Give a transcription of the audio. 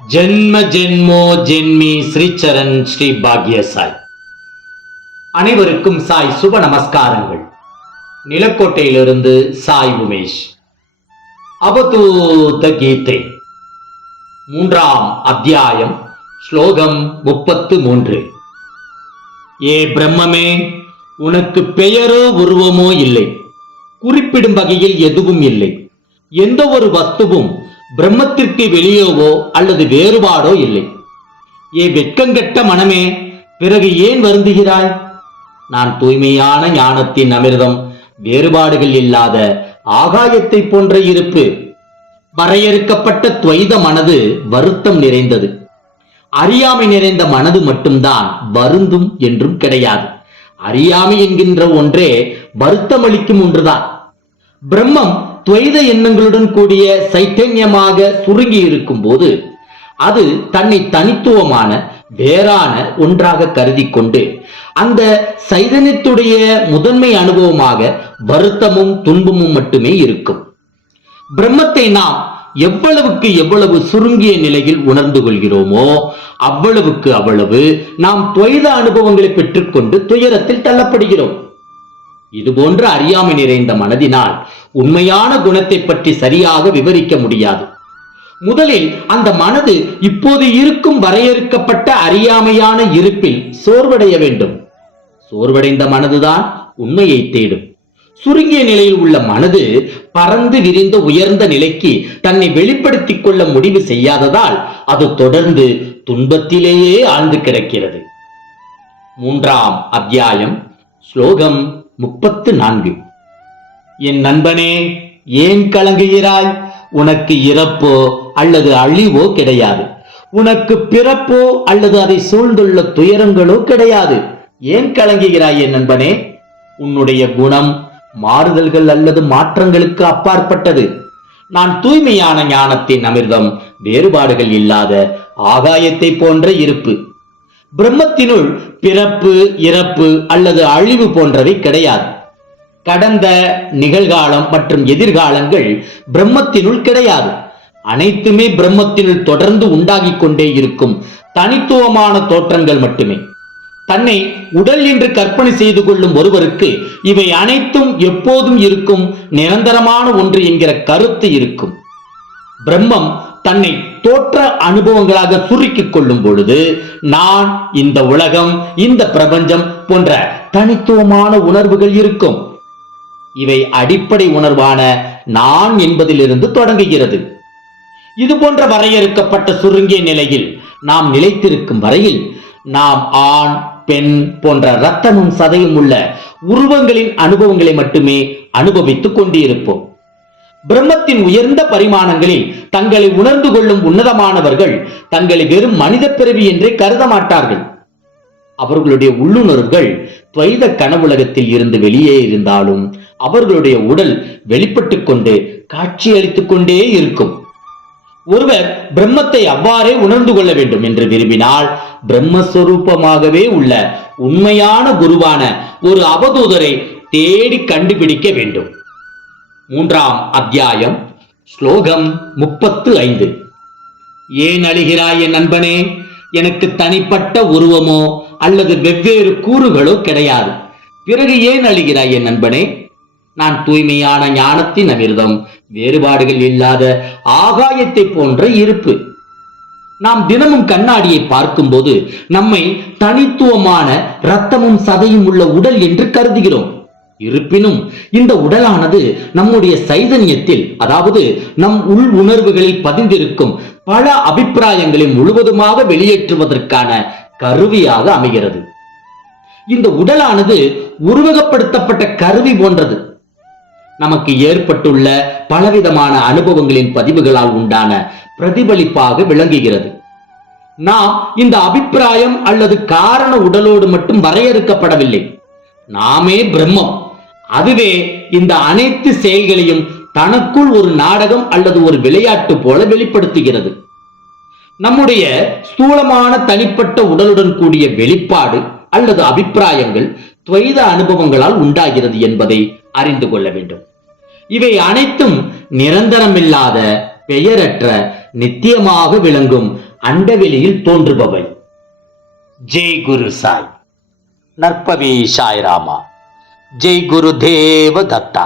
ஜென்ம ஜென்மோ ஜென்மி ஸ்ரீச்சரன் ஸ்ரீ பாக்ய சாய் அனைவருக்கும் சாய் சுப நமஸ்காரங்கள். நிலக்கோட்டையிலிருந்து சாய் உமேஷ். அவதூத கீதை. மூன்றாம் அத்தியாயம் ஸ்லோகம் முப்பத்து மூன்று ஏ பிரம்மமே உனக்கு பெயரோ உருவமோ இல்லை. குறிப்பிடும் வகையில் எதுவும் இல்லை. எந்த ஒரு வஸ்துவும் பிரம்மத்திற்கு வெளியோவோ அல்லது வேறுபாடோ இல்லை. ஏ வெட்கங்கெட்ட மனமே பிறகு ஏன் வருந்துகிறாய்? நான் தூய்மையான ஞானத்தின் அமிர்தம் வேறுபாடுகள் இல்லாத ஆகாயத்தை போன்ற இருப்பு வரையறுக்கப்பட்ட துவைத மனது வருத்தம் நிறைந்தது. அறியாமை நிறைந்த மனது மட்டும்தான் வருந்தும் என்றும் கிடையாது. அறியாமை என்கின்ற ஒன்றே வருத்தமளிக்கும் ஒன்றுதான். பிரம்மம் துவைத எண்ணங்களுடன் கூடிய சைத்தன்யமாக சுருங்கி இருக்கும் போது அது தன்னை தனித்துவமான வேறான ஒன்றாக கருதி கொண்டு அந்த சைதன்யத்துடைய முதன்மை அனுபவமாக வருத்தமும் துன்பமும் மட்டுமே இருக்கும். பிரம்மத்தை நாம் எவ்வளவுக்கு எவ்வளவு சுருங்கிய நிலையில் உணர்ந்து கொள்கிறோமோ அவ்வளவுக்கு அவ்வளவு நாம் துவைத அனுபவங்களை பெற்றுக்கொண்டு துயரத்தில் தள்ளப்படுகிறோம். இதுபோன்ற அறியாமை நிறைந்த மனதினால் உண்மையான குணத்தை பற்றி சரியாக விவரிக்க முடியாது. முதலில் அந்த மனது இப்போது இருக்கும் வரையறுக்கப்பட்ட அறியாமையான இருப்பில் சோர்வடைய வேண்டும். சோர்வடைந்த மனதுதான் உண்மையை தேடும். சுருங்கிய நிலையில் உள்ள மனது பறந்து விரிந்த உயர்ந்த நிலைக்கு தன்னை வெளிப்படுத்திக் கொள்ள முடிவு செய்யாததால் அது தொடர்ந்து துன்பத்திலேயே ஆழ்ந்து கிடக்கிறது. மூன்றாம் அத்தியாயம் ஸ்லோகம் முப்பத்து நான்கு. என் நண்பனே ஏன் கலங்குகிறாய்? உனக்கு இறப்போ அல்லது அழிவோ கிடையாது. உனக்கு பிறப்போ அல்லது அதை சூழ்ந்துள்ள துயரங்களோ கிடையாது. ஏன் கலங்குகிறாய் என் நண்பனே? உன்னுடைய குணம் மாறுதல்கள் அல்லது மாற்றங்களுக்கு அப்பாற்பட்டது. நான் தூய்மையான ஞானத்தின் அமிர்தம் வேறுபாடுகள் இல்லாத ஆகாயத்தை போன்ற இருப்பு. பிரம்மத்தினுள் பிறப்பு இறப்பு அல்லது அழிவு போன்றவை கிடையாது. கடந்த நிகழ்காலம் மற்றும் எதிர்காலங்கள் பிரம்மத்தினுள் கிடையாது. அனைத்துமே பிரம்மத்தினுள் தொடர்ந்து உண்டாகிக் கொண்டே இருக்கும் தனித்துவமான தோற்றங்கள் மட்டுமே. தன்னை உடல் என்று கற்பனை செய்து கொள்ளும் ஒருவருக்கு இவை அனைத்தும் எப்போதும் இருக்கும் நிரந்தரமான ஒன்று என்கிற கருத்து இருக்கும். பிரம்மம் தன்னை தோற்ற அனுபவங்களாக சுருக்கிக் கொள்ளும் பொழுது நான் இந்த உலகம் இந்த பிரபஞ்சம் போன்ற தனித்துவமான உணர்வுகள் இருக்கும். இவை அடிப்படை உணர்வான நான் என்பதிலிருந்து தொடங்குகிறது. இது போன்ற வரையறுக்கப்பட்ட சுருங்கிய நிலையில் நாம் நிலைத்திருக்கும் வரையில் நாம் ஆண் பெண் போன்ற ரத்தமும் சதையும் உள்ள உருவங்களின் அனுபவங்களை மட்டுமே அனுபவித்துக் கொண்டிருப்போம். பிரம்மத்தின் உயர்ந்த பரிமாணங்களில் தங்களை உணர்ந்து கொள்ளும் உன்னதமானவர்கள் தங்களை வெறும் மனித பிறவி என்றே கருத மாட்டார்கள். அவர்களுடைய உள்ளுணர்வுகள் துவைத கனவுலகத்தில் இருந்து வெளியே இருந்தாலும் அவர்களுடைய உடல் வெளிப்பட்டுக் கொண்டு காட்சியளித்துக் கொண்டே இருக்கும். ஒருவர் பிரம்மத்தை அவ்வாறே உணர்ந்து கொள்ள வேண்டும் என்று விரும்பினால் பிரம்மஸ்வரூபமாகவே உள்ள உண்மையான குருவான ஒரு அவதூதரை தேடி கண்டுபிடிக்க வேண்டும். மூன்றாம் அத்தியாயம் ஸ்லோகம் முப்பத்து ஐந்து. ஏன் அழிகிறாய் என் நண்பனே? எனக்கு தனிப்பட்ட உருவமோ அல்லது வெவ்வேறு கூறுகளோ கிடையாது. பிறகு ஏன் அழிகிறாய் என் நண்பனே? நான் தூய்மையான ஞானத்தின் அமிர்தம் வேறுபாடுகள் இல்லாத ஆகாயத்தை போன்ற இருப்பு. நாம் தினமும் கண்ணாடியை பார்க்கும்போது நம்மை தனித்துவமான ரத்தமும் சதையும் உள்ள உடல் என்று கருதுகிறோம். இருப்பினும் இந்த உடலானது நம்முடைய சைதன்யத்தில் அதாவது நம் உள் உணர்வுகளில் பதிந்திருக்கும் பல அபிப்பிராயங்களை முழுவதுமாக வெளியேற்றுவதற்கான கருவியாக அமைகிறது. இந்த உடலானது உருவகப்படுத்தப்பட்ட கருவி போன்றது. நமக்கு ஏற்பட்டுள்ள பலவிதமான அனுபவங்களின் பதிவுகளால் உண்டான பிரதிபலிப்பாக விளங்குகிறது. நாம் இந்த அபிப்பிராயம் அல்லது காரண உடலோடு மட்டும் வரையறுக்கப்படவில்லை. நாமே பிரம்மம். அதுவே இந்த அனைத்து செயல்களையும் தனக்குள் ஒரு நாடகம் அல்லது ஒரு விளையாட்டு போல வெளிப்படுத்துகிறது. நம்முடைய ஸ்தூலமான தனிப்பட்ட உடலுடன் கூடிய வெளிப்பாடு அல்லது அபிப்பிராயங்கள் துவைத அனுபவங்களால் உண்டாகிறது என்பதை அறிந்து கொள்ள வேண்டும். இவை அனைத்தும் நிரந்தரமில்லாத பெயரற்ற நித்தியமாக விளங்கும் அண்டவெளியில் தோன்றுபவை. ஜெய் குரு சாய். நற்பவி சாய்ராமா. ஜெய் குரு தேவ தத்தா